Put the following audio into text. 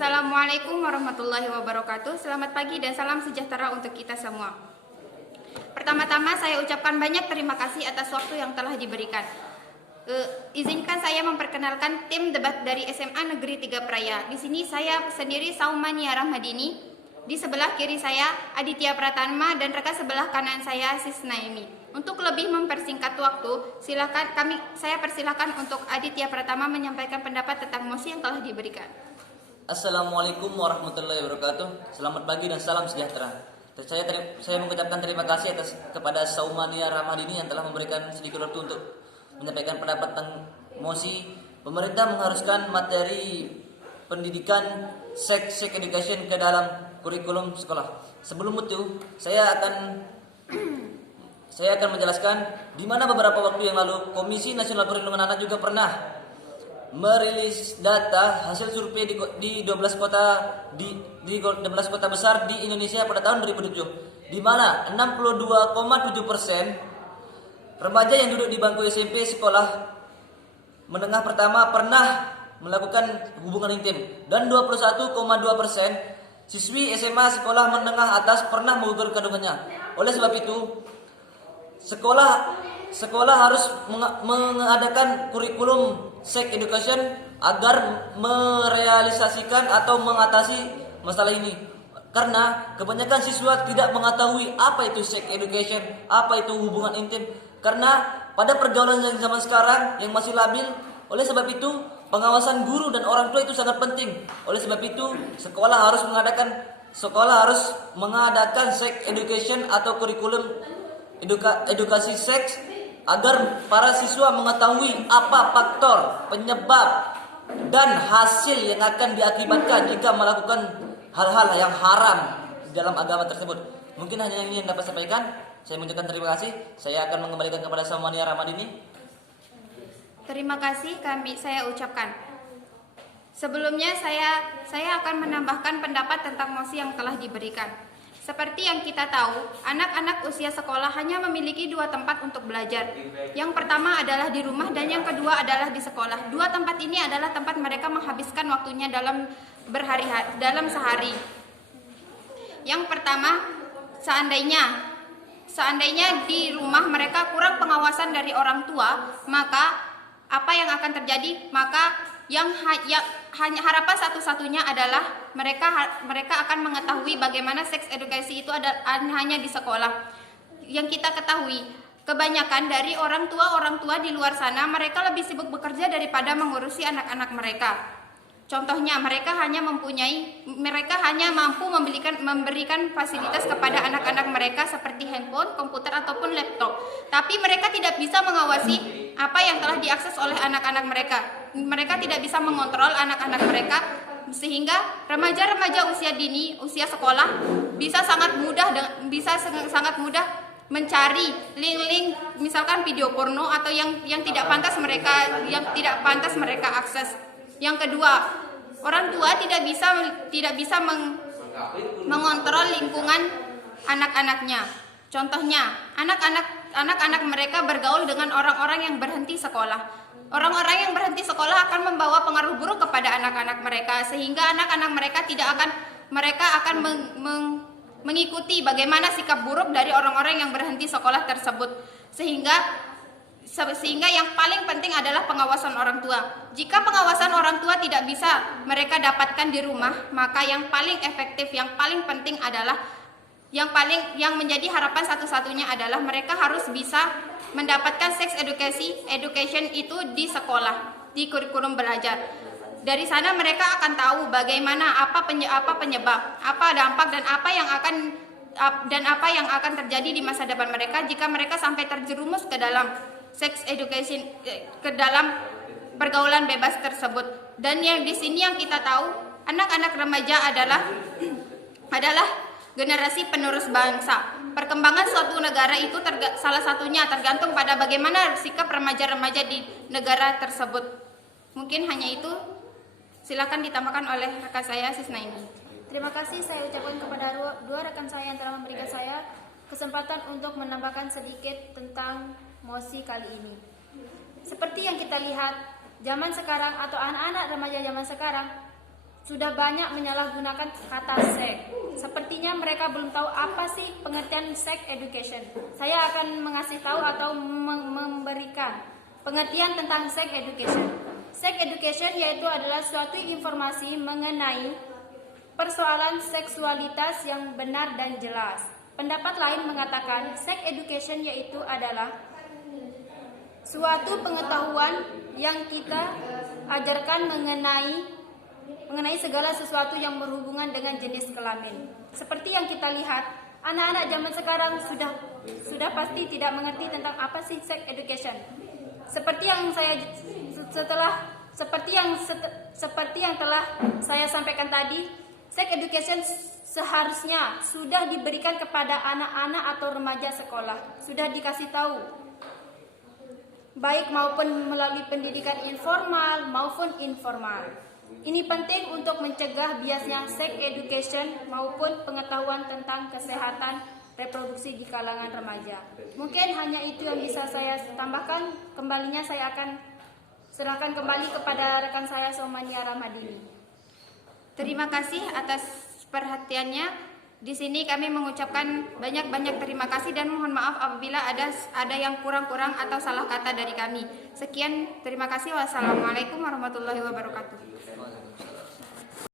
Assalamualaikum warahmatullahi wabarakatuh. Selamat pagi dan salam sejahtera untuk kita semua. Pertama-tama saya ucapkan banyak terima kasih atas waktu yang telah diberikan. Izinkan saya memperkenalkan tim debat dari SMA Negeri 3 Praya. Di sini saya sendiri Saumania Rahmadini. Di sebelah kiri saya Aditya Pratama dan rekan sebelah kanan saya Sis Naimi. Untuk lebih mempersingkat waktu, saya persilakan untuk Aditya Pratama menyampaikan pendapat tentang mosi yang telah diberikan. Assalamualaikum warahmatullahi wabarakatuh. Selamat pagi dan salam sejahtera. Saya mengucapkan terima kasih kepada Saumania Rahmadini yang telah memberikan sedikit waktu untuk menyampaikan pendapat tentang mosi. Pemerintah mengharuskan materi pendidikan sex education ke dalam kurikulum sekolah. Sebelum itu, saya akan menjelaskan di mana beberapa waktu yang lalu Komisi Nasional Perlindungan Anak juga pernah merilis data hasil survei di 12 kota di 12 kota besar di Indonesia pada tahun 2007, di mana 62,7% remaja yang duduk di bangku SMP sekolah menengah pertama pernah melakukan hubungan intim dan 21,2% siswi SMA sekolah menengah atas pernah mengukur kandungannya. Oleh sebab itu, sekolah harus mengadakan kurikulum sex education agar merealisasikan atau mengatasi masalah ini. Karena kebanyakan siswa tidak mengetahui apa itu sex education, apa itu hubungan intim. Karena pada pergaulan yang zaman sekarang yang masih labil, oleh sebab itu pengawasan guru dan orang tua itu sangat penting. Oleh sebab itu sekolah harus mengadakan sex education atau kurikulum edukasi seks agar para siswa mengetahui apa faktor, penyebab, dan hasil yang akan diakibatkan jika melakukan hal-hal yang haram dalam agama tersebut. Mungkin hanya ini yang dapat saya sampaikan. Saya mengucapkan terima kasih. Saya akan mengembalikan kepada Saumania Rahmadini. Terima kasih saya ucapkan. Sebelumnya saya akan menambahkan pendapat tentang mosi yang telah diberikan. Seperti yang kita tahu, anak-anak usia sekolah hanya memiliki dua tempat untuk belajar. Yang pertama adalah di rumah dan yang kedua adalah di sekolah. Dua tempat ini adalah tempat mereka menghabiskan waktunya dalam sehari. Yang pertama, seandainya di rumah mereka kurang pengawasan dari orang tua, maka apa yang akan terjadi? Maka hanya harapan satu-satunya adalah mereka akan mengetahui bagaimana seks edukasi itu hanya di sekolah. Yang kita ketahui, kebanyakan dari orang tua di luar sana mereka lebih sibuk bekerja daripada mengurusi anak-anak mereka. Contohnya, mereka hanya mampu memberikan fasilitas kepada anak-anak mereka seperti handphone, komputer ataupun laptop. Tapi mereka tidak bisa mengawasi apa yang telah diakses oleh anak-anak mereka. Mereka tidak bisa mengontrol anak-anak mereka, sehingga remaja-remaja usia dini, usia sekolah bisa sangat mudah mencari link-link misalkan video porno atau yang tidak pantas mereka akses. Yang kedua, orang tua tidak bisa mengontrol lingkungan anak-anaknya. Contohnya, anak-anak mereka bergaul dengan orang-orang yang berhenti sekolah. Orang-orang yang berhenti sekolah akan membawa pengaruh buruk kepada anak-anak mereka, sehingga anak-anak mereka akan mengikuti bagaimana sikap buruk dari orang-orang yang berhenti sekolah tersebut. Sehingga yang paling penting adalah pengawasan orang tua. Jika pengawasan orang tua tidak bisa mereka dapatkan di rumah, maka yang paling efektif, yang paling penting adalah yang menjadi harapan satu-satunya adalah mereka harus bisa mendapatkan sex education itu di sekolah, di kurikulum belajar. Dari sana mereka akan tahu bagaimana apa penyebab, apa dampak dan apa yang akan terjadi di masa depan mereka jika mereka sampai terjerumus ke dalam sex education, ke dalam pergaulan bebas tersebut. Dan yang di sini yang kita tahu, anak-anak remaja adalah generasi penerus bangsa. Perkembangan suatu negara itu salah satunya tergantung pada bagaimana sikap remaja-remaja di negara tersebut. Mungkin hanya itu. Silakan ditambahkan oleh rekan saya Sis Naimi. Terima kasih saya ucapkan kepada dua rekan saya yang telah memberikan saya kesempatan untuk menambahkan sedikit tentang mosi kali ini. Seperti yang kita lihat, zaman sekarang atau anak-anak remaja zaman sekarang sudah banyak menyalahgunakan kata seks. Sepertinya mereka belum tahu apa sih pengertian sex education. Saya akan mengasih tahu atau memberikan pengertian tentang sex education. Sex education yaitu adalah suatu informasi mengenai persoalan seksualitas yang benar dan jelas. Pendapat lain mengatakan sex education yaitu adalah suatu pengetahuan yang kita ajarkan mengenai segala sesuatu yang berhubungan dengan jenis kelamin. Seperti yang kita lihat, anak-anak zaman sekarang sudah pasti tidak mengerti tentang apa sih sex education. Seperti yang telah saya sampaikan tadi, sex education seharusnya sudah diberikan kepada anak-anak atau remaja sekolah. Sudah dikasih tahu, baik maupun melalui pendidikan informal maupun informal. Ini penting untuk mencegah biasnya sex education maupun pengetahuan tentang kesehatan reproduksi di kalangan remaja. Mungkin hanya itu yang bisa saya tambahkan. Kembalinya saya akan serahkan kembali kepada rekan saya Somania Ramadini. Terima kasih atas perhatiannya. Di sini kami mengucapkan banyak-banyak terima kasih dan mohon maaf apabila ada yang kurang-kurang atau salah kata dari kami. Sekian, terima kasih. Wassalamualaikum warahmatullahi wabarakatuh.